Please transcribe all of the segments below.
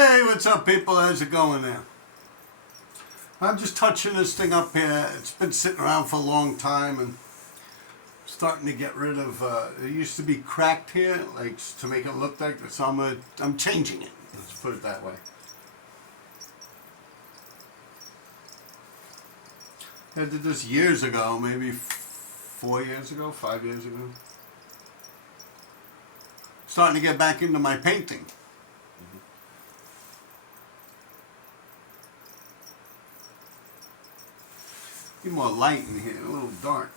Hey, what's up, people? How's it going there? I'm just touching this thing up here. It's been sitting around for a long time and starting to get rid of. It used to be cracked here, like to make it look like this. So I'm changing it. Let's put it that way. I did this years ago, maybe 4 years ago, 5 years ago. Starting to get back into my painting. Get more light in here, a little dark.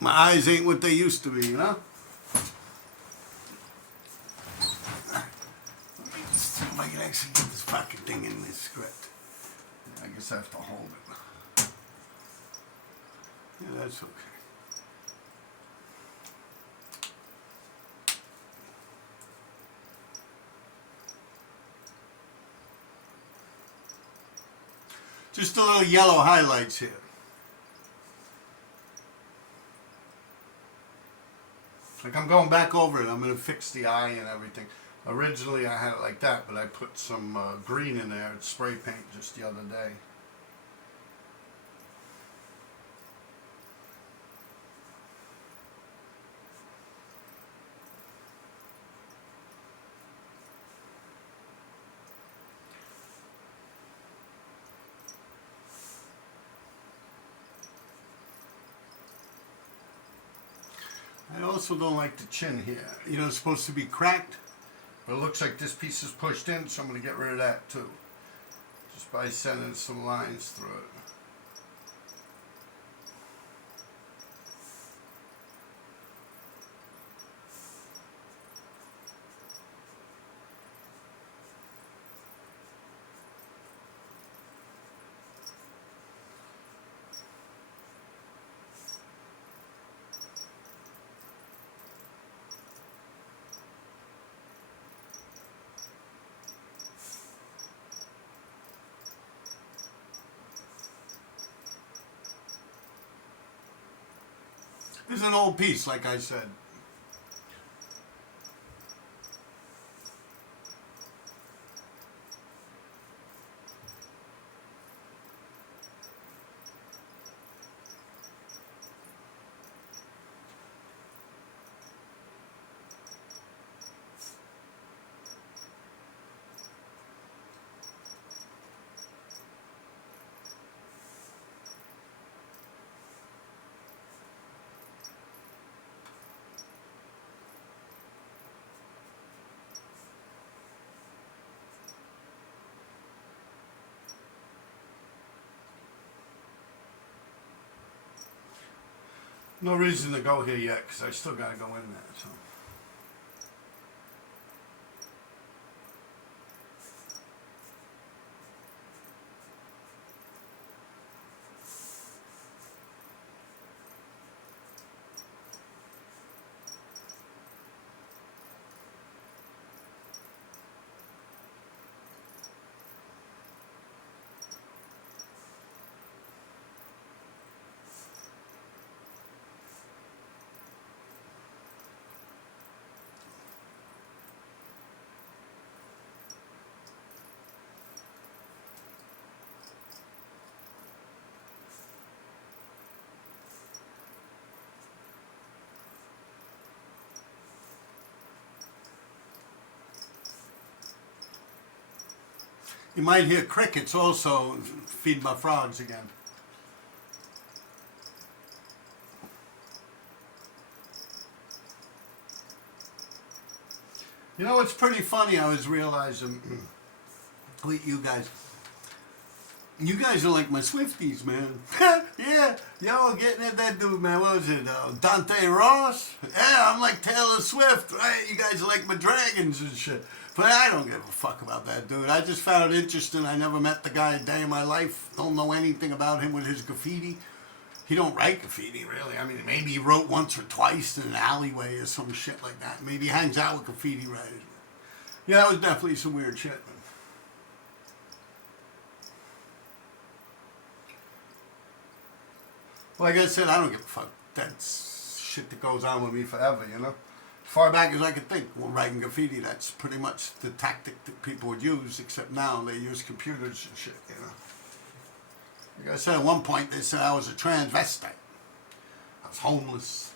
My eyes ain't what they used to be, you know? Let me just see if I can actually get this fucking thing in this script. I guess I have to hold it. Yeah, that's okay. Just a little yellow highlights here. Like I'm going back over it. I'm going to fix the eye and everything. Originally I had it like that, but I put some green in there. It's spray paint just the other day. I also don't like the chin here. You know, it's supposed to be cracked, but it looks like this piece is pushed in, so I'm going to get rid of that too. Just by sending some lines through it. This is an old piece, like I said. No reason to go here yet, because I still got to go in there. So. You might hear crickets also. Feed my frogs again. You know what's pretty funny? I was realizing, wait, you guys are like my Swifties, man. Yeah, y'all getting at that dude, man. What was it? Dante Ross? Yeah, I'm like Taylor Swift, right? You guys are like my dragons and shit. But I don't give a fuck about that dude. I just found it interesting. I never met the guy a day in my life. Don't know anything about him with his graffiti. He don't write graffiti, really. I mean, maybe he wrote once or twice in an alleyway or some shit like that. Maybe he hangs out with graffiti writers. Yeah, that was definitely some weird shit, man. Like I said, I don't give a fuck. That's shit that goes on with me forever, you know? far back as I could think, when writing graffiti, that's pretty much the tactic that people would use, except now they use computers and shit, you know. Like I said, at one point they said I was a transvestite. I was homeless.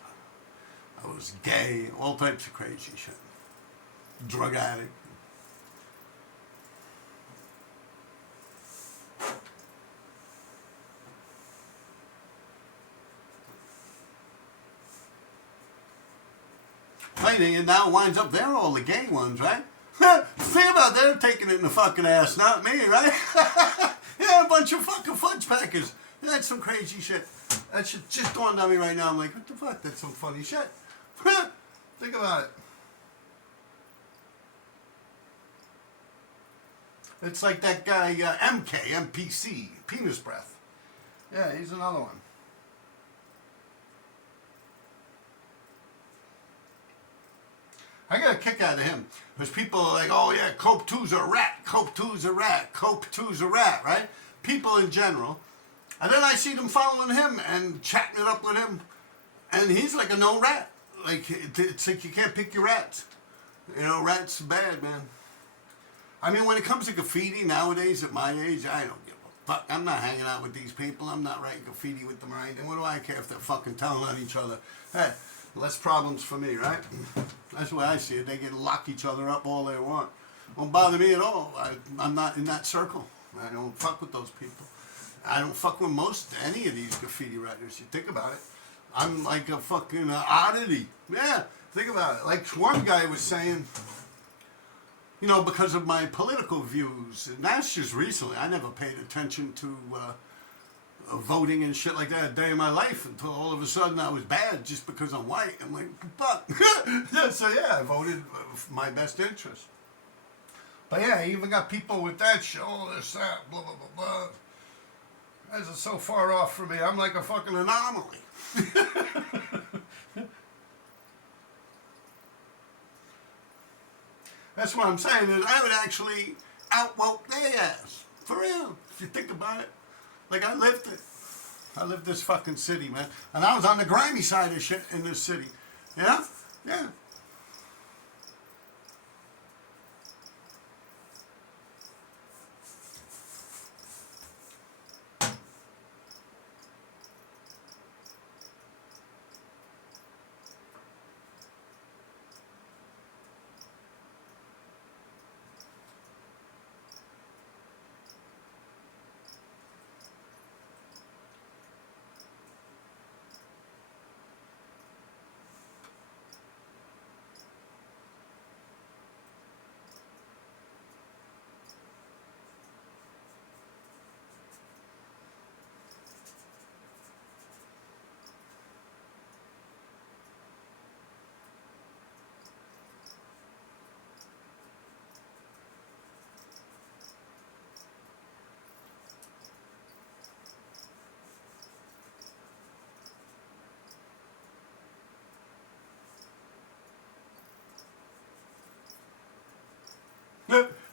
I was gay, all types of crazy shit. Drug addict. And now it winds up they're all the gay ones, right? Think about they're taking it in the fucking ass, not me, right? Yeah, a bunch of fucking fudge packers. That's some crazy shit. That shit just dawned on me right now. I'm like, what the fuck? That's some funny shit. Think about it. It's like that guy MPC, Penis Breath. Yeah, he's another one. I got a kick out of him. Because people are like, oh yeah, Cope 2's a rat, Cope 2's a rat, Cope 2's a rat, right? People in general. And then I see them following him and chatting it up with him. And he's like a no rat. Like, it's like you can't pick your rats. You know, rats are bad, man. I mean, when it comes to graffiti nowadays, at my age, I don't give a fuck. I'm not hanging out with these people. I'm not writing graffiti with them or anything. What do I care if they're fucking telling on each other? Hey, less problems for me, right? That's the way I see it. They can lock each other up all they want. Won't bother me at all. I'm not in that circle. I don't fuck with those people. I don't fuck with any of these graffiti writers. You think about it. I'm like a fucking oddity. Yeah, think about it. Like one guy was saying, you know, because of my political views, and that's just recently. I never paid attention to voting and shit like that a day in my life until all of a sudden I was bad just because I'm white. I'm like, fuck. Yeah, so yeah, I voted for my best interest. But yeah, I even got people with that shit, all this, that, blah, blah, blah, blah. Guys are so far off from me. I'm like a fucking anomaly. That's what I'm saying, is I would actually outwoke their ass. For real, if you think about it. Like, I lived it. I lived this fucking city, man. And I was on the grimy side of shit in this city. Yeah? Yeah.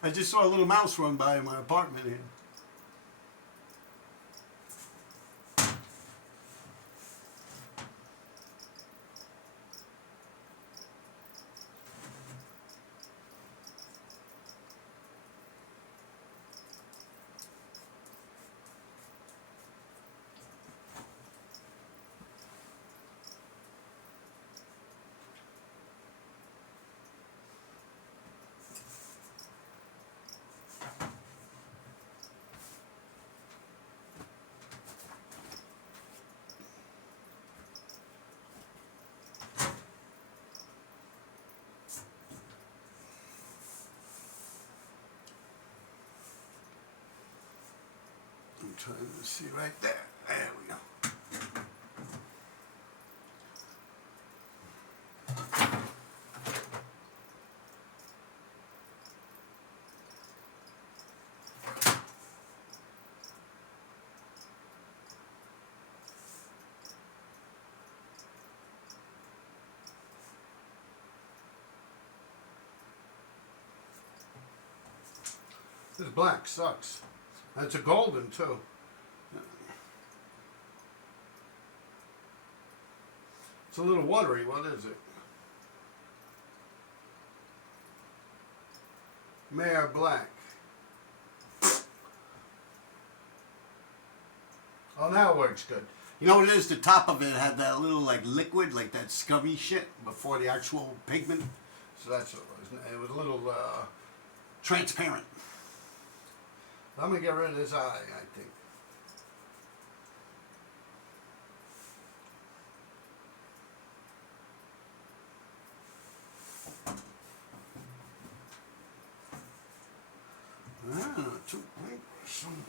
I just saw a little mouse run by in my apartment here. I'm trying to see right there. There we go. This black sucks. That's a golden too. It's a little watery. What is it? Mayor Black. Oh, now it works good. You know what it is? The top of it had that little like liquid, like that scummy shit before the actual pigment. So that's what it was. It was a little transparent. I'm gonna get rid of this eye, I think. Too bright somewhere.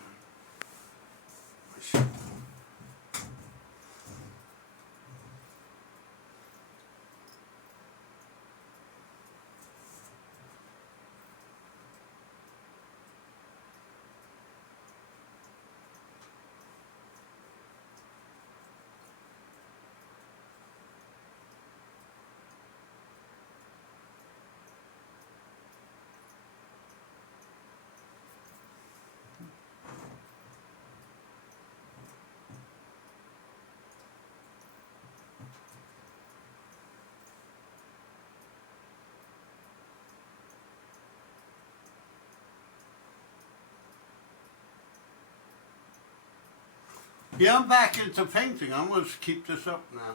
Yeah, I'm back into painting. I'm going to keep this up now.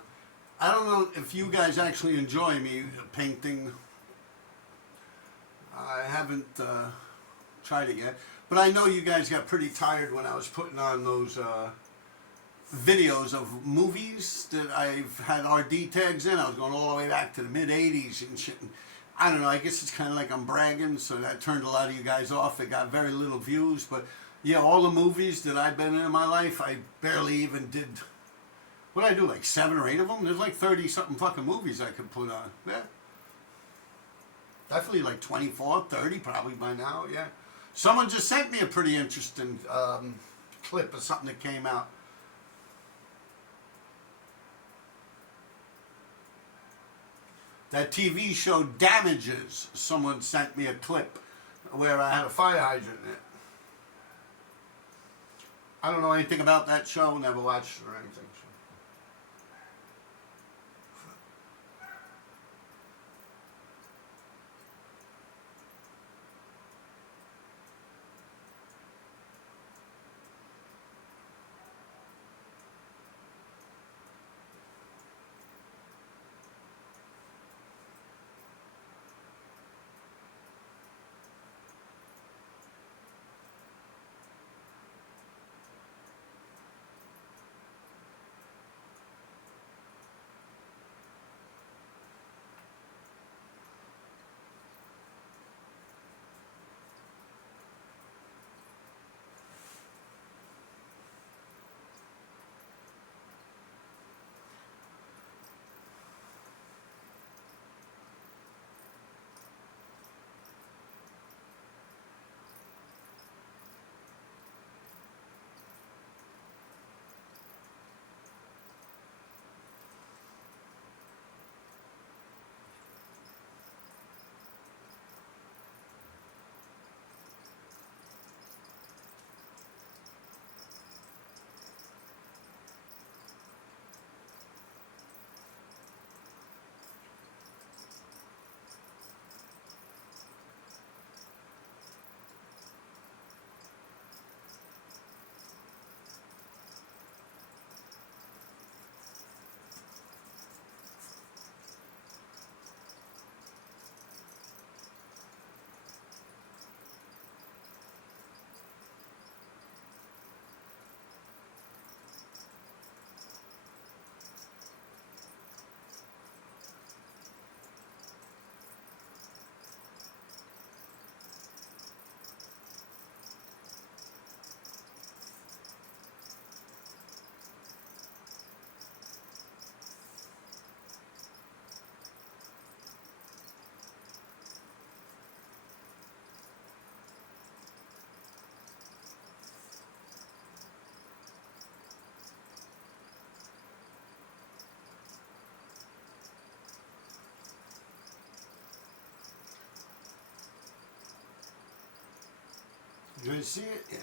I don't know if you guys actually enjoy me painting. I haven't tried it yet. But I know you guys got pretty tired when I was putting on those videos of movies that I've had RD tags in. I was going all the way back to the mid-'80s and shit. And I don't know, I guess it's kind of like I'm bragging, so that turned a lot of you guys off. It got very little views, but yeah, all the movies that I've been in my life, I barely even did. What did I do, like 7 or 8 of them? There's like 30-something fucking movies I could put on. Yeah. Definitely like 24, 30 probably by now, yeah. Someone just sent me a pretty interesting clip of something that came out. That TV show Damages, someone sent me a clip where I had a fire hydrant in it. I don't know anything about that show, never watched it or anything. Do you see it? Yeah.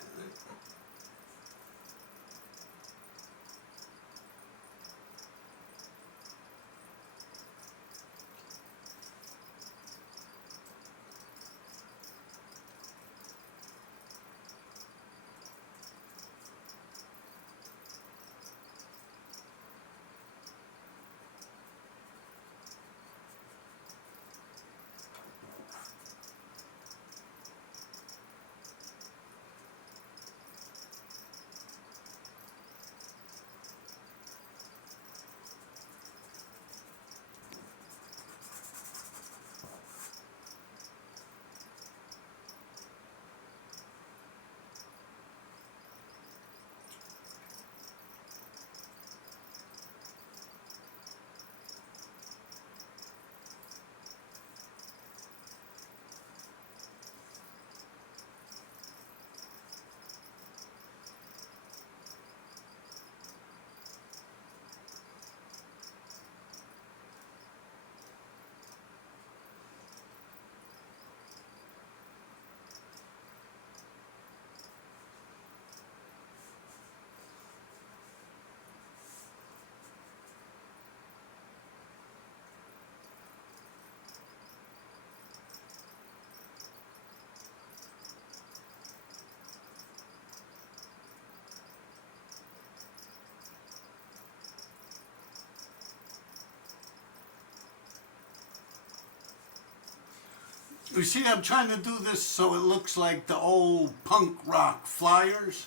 You see, I'm trying to do this so it looks like the old punk rock flyers.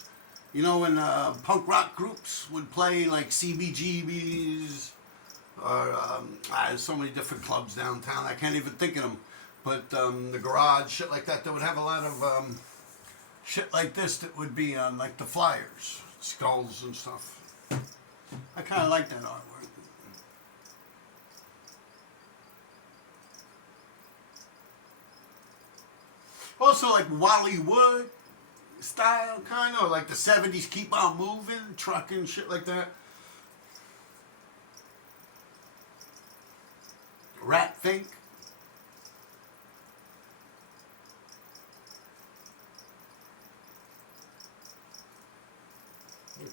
You know, when punk rock groups would play like CBGBs or there's so many different clubs downtown. I can't even think of them. But the garage, shit like that, they would have a lot of shit like this that would be on like the flyers, skulls and stuff. I kind of like that artwork. Also like Wally Wood style, kind of like the 70s, keep on moving, trucking, shit like that. Rat Fink.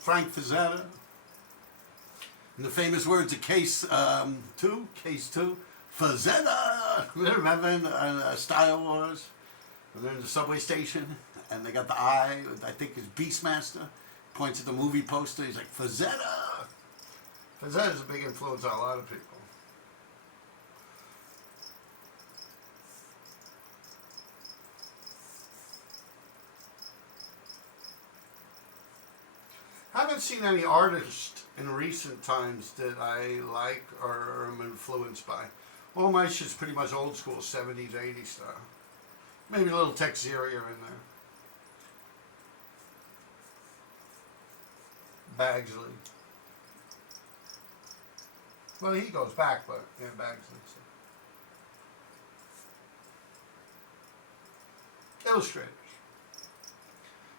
Frank Frazetta. And the famous words of Case 2, Frazetta. Remember in Star Wars? They're in the subway station, and they got the eye, I think is Beastmaster, points at the movie poster, he's like, Frazetta! Frazetta's a big influence on a lot of people. I haven't seen any artists in recent times that I like or am influenced by. All my shit's pretty much old school, 70s, 80s style. Maybe a little Texeria in there. Bagsley. Well, he goes back, but yeah, Bagsley. So. Illustrators.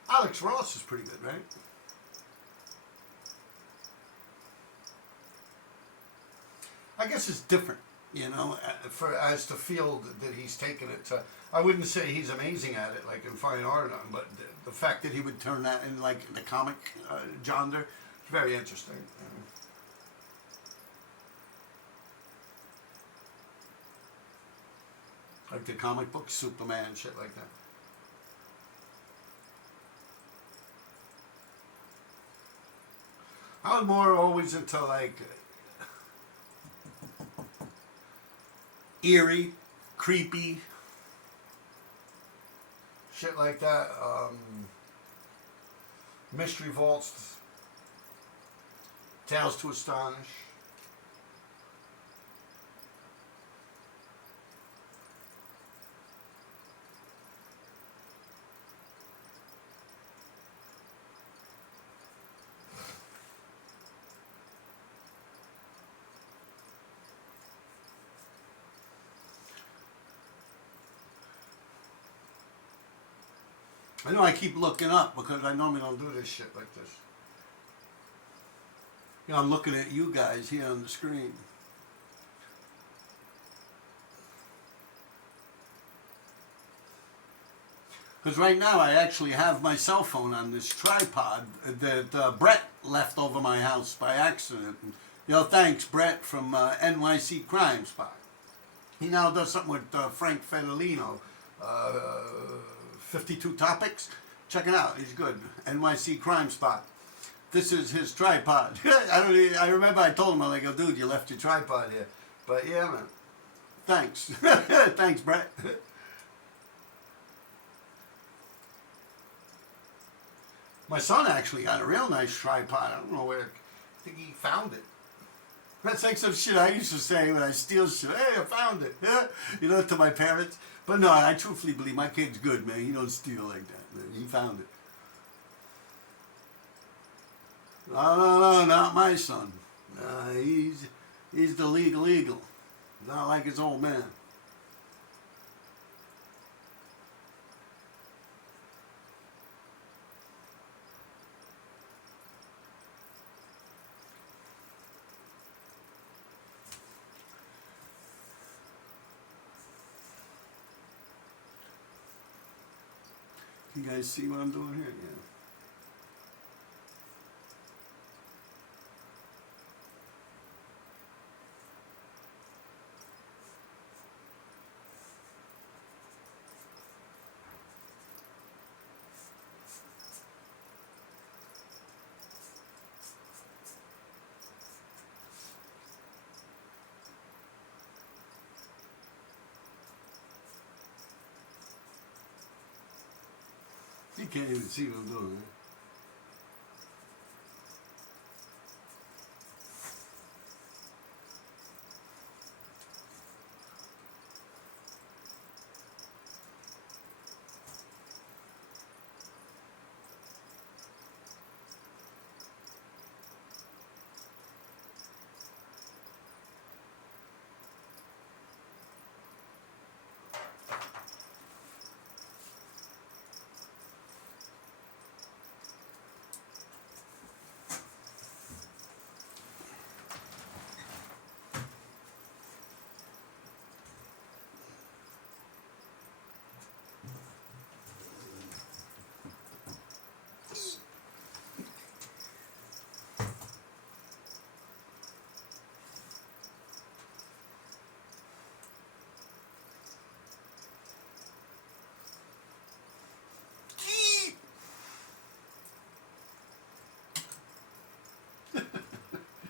Alex Ross is pretty good, right? I guess it's different, you know, for as the field that he's taken it to. I wouldn't say he's amazing at it, like in fine art, but the fact that he would turn that in like the comic genre is very interesting. Like the comic books, Superman, shit like that. I was more always into like eerie, creepy, shit like that. Mystery Vaults, Tales to Astonish. I know I keep looking up because I normally don't do this shit like this. You know, I'm looking at you guys here on the screen. Because right now I actually have my cell phone on this tripod that Brett left over my house by accident. And, you know, thanks Brett from NYC Crime Spot. He now does something with Frank Fedolino. 52 Topics. Check it out. He's good. NYC Crime Spot. This is his tripod. I remember I told him, I'm like, oh, dude, you left your tripod here. But yeah, man. Thanks. Thanks, Brett. My son actually got a real nice tripod. I don't know where. I think he found it. That's like some shit I used to say when I steal shit. Hey, I found it. You know, to my parents. But no, I truthfully believe my kid's good, man. He don't steal like that, man. He found it. No, not my son. He's the legal. Not like his old man. You guys see what I'm doing here? Yeah. You can't even see what I'm doing, man.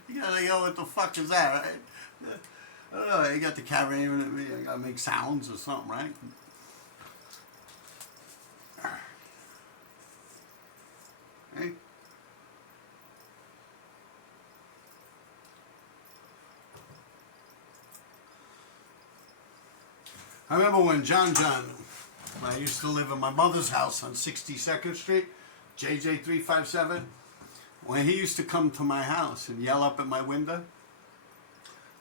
You gotta go, what the fuck is that, right? I don't know, you got the camera aiming at me, I gotta make sounds or something, right? Hey? I remember when John, I used to live in my mother's house on 62nd Street, JJ357. When he used to come to my house and yell up at my window,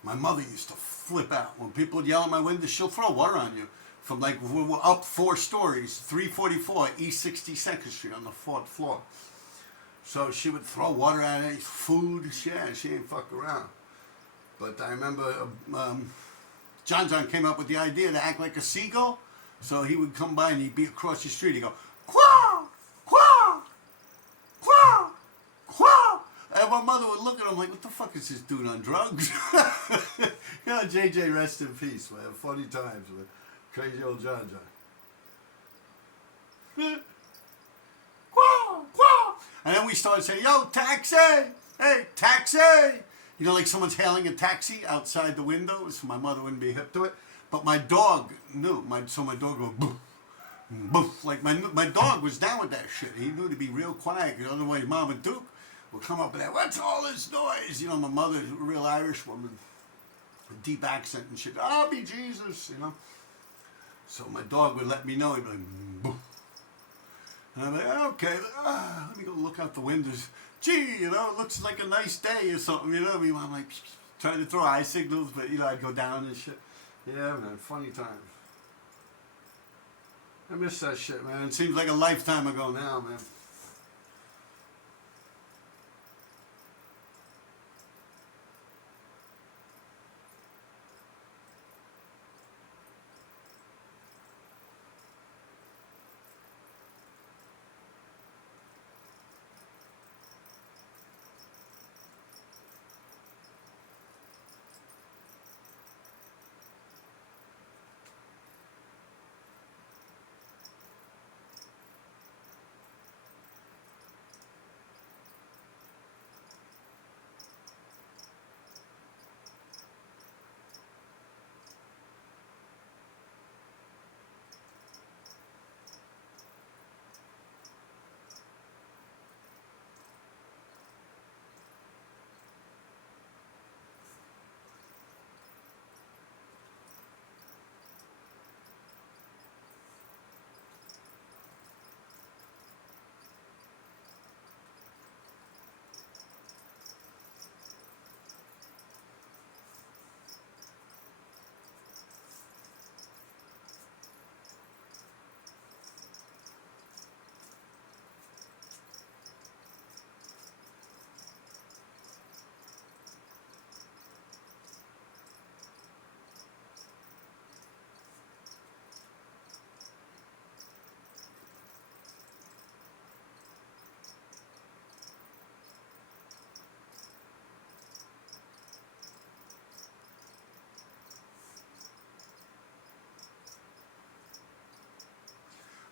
my mother used to flip out. When people would yell at my window, she'll throw water on you. From like, we were up 4 stories, 344 East 62nd Street on the 4th floor. So she would throw water at it, food, yeah, she ain't fuck around. But I remember John came up with the idea to act like a seagull. So he would come by and he'd be across the street. He'd go, quaw, quaw, quaw, quaw. And my mother would look at him like, what the fuck is this dude on drugs? You know, JJ, rest in peace, man. Funny times, man. Crazy old John. Quaw, quaw. And then we started saying, yo, taxi! Hey, taxi! You know, like someone's hailing a taxi outside the window, so my mother wouldn't be hip to it. But my dog knew. So my dog would go, boof, boof. Like my dog was down with that shit. He knew to be real quiet. You know, otherwise Mom and Duke would come up and say, what's all this noise? You know, my mother's a real Irish woman, a deep accent and shit. I'll be Jesus, you know. So my dog would let me know. He'd be like, boof. And I'm like, okay, let me go look out the windows. Gee, you know, it looks like a nice day or something, you know. I mean, I'm like trying to throw eye signals, but, you know, I'd go down and shit. Yeah, man, funny times. I miss that shit, man. It seems like a lifetime ago now, man.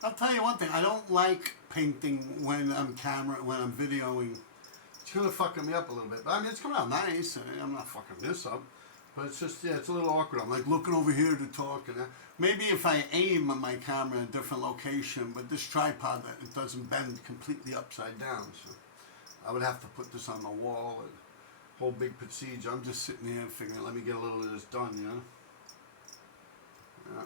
I'll tell you one thing. I don't like painting when I'm videoing. It's kind of fucking me up a little bit. But I mean, it's coming out nice. I'm not fucking this up. But it's just, yeah, it's a little awkward. I'm like looking over here to talk, and maybe if I aim on my camera in a different location, but this tripod, that it doesn't bend completely upside down, so I would have to put this on the wall. And whole big procedure. I'm just sitting here figuring, let me get a little of this done, you know. Yeah.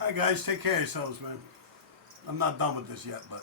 All right, guys, take care of yourselves, man. I'm not done with this yet, but.